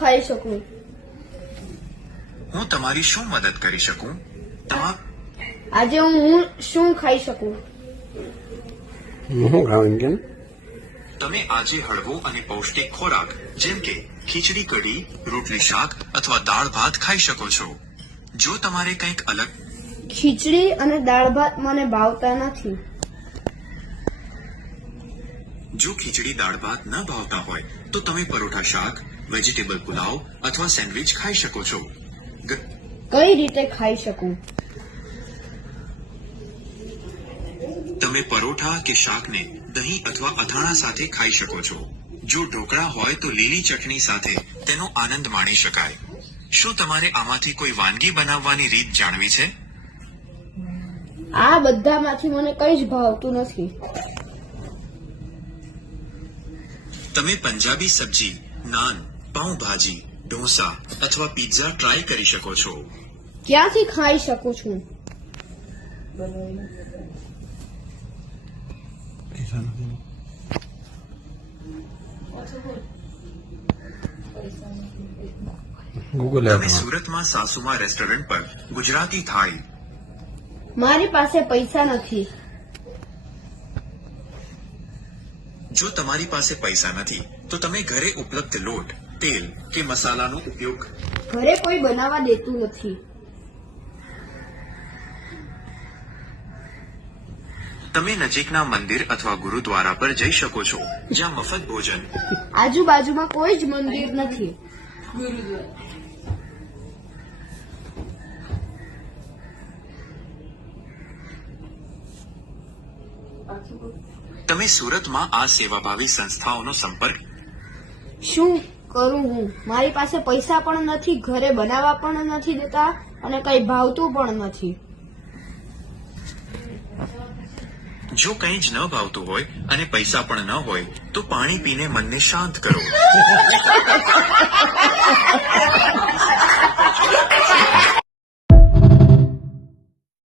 ખાઈ શકું? હું તમારી શું મદદ કરી શકું? આજે હું શું ખાઈ શકું? તમે આજે હળવો અને પૌષ્ટિક ખોરાક જેમ કે ખીચડી કઢી, રોટલી શાક અથવા દાળ ભાત ખાઈ શકો છો. જો તમારે કંઈક અલગ ખીચડી અને દાળ ભાત મને ભાવતા નથી. જો ખીચડી દાળ ભાત ન ભાવતા હોય તો તમે પરોઠા શાક, વેજીટેબલ પુલાવ અથવા સેન્ડવિચ ખાઈ શકો છો. કઈ રીતે ખાઈ શકું? તમે પરોઠા કે શાકને દહીં અથવા અથાણા સાથે ખાઈ શકો છો. જો ઢોકળા હોય તો લીલી ચટણી સાથે તેનો આનંદ માણી શકાય. શું તમારે આમાંથી કોઈ વાનગી બનાવવાની રીત જાણવી છે? આ બધામાંથી મને કઈ જ ભાવતું નથી. તમે પંજાબી સબ્જી, નાન, પાઉંભાજી, ઢોસા અથવા પિઝા ટ્રાય કરી શકો છો. ક્યાંથી ખાઈ શકું છું? તમે સુરતમાં સાસુમા રેસ્ટોરન્ટ પર ગુજરાતી થાળી. મારી પાસે પૈસા નથી. જો તમારી પાસે પૈસા નથી તો તમે ઘરે ઉપલબ્ધ લોટ, તેલ કે મસાલાનો ઉપયોગ. ઘરે કોઈ બનાવવા દેતું નથી. તમે નજીકના મંદિર અથવા ગુરુદ્વારા પર જઈ શકો છો જ્યાં મફત ભોજન. આજુબાજુમાં કોઈ જ મંદિર નથી. તમે સુરતમાં આ સેવાભાવી સંસ્થાઓનો સંપર્ક. શું કરું હું? મારી પાસે પૈસા પણ નથી, ઘરે બનાવવા પણ નથી દેતા અને કઈ ભાવતું પણ નથી. જો કંઈ જ ન ભાવતું હોય અને પૈસા પણ ન હોય તો પાણી પીને મનને શાંત કરો.